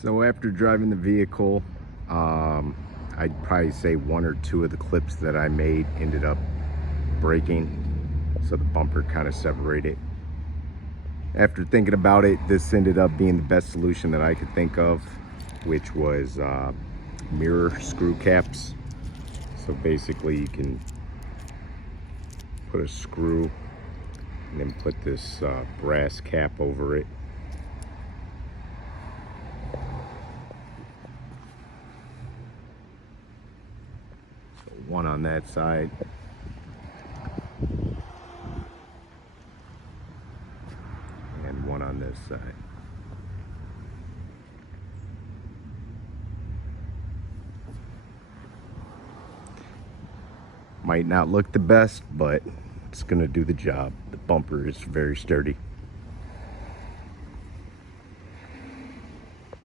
So after driving the vehicle, I'd probably say one or two of the clips that I made ended up breaking. So the bumper kind of separated. After thinking about it, this ended up being the best solution that I could think of, which was mirror screw caps. So basically you can put a screw and then put this brass cap over it. So one on that side. And one on this side. Might not look the best, but it's gonna do the job. The bumper is very sturdy.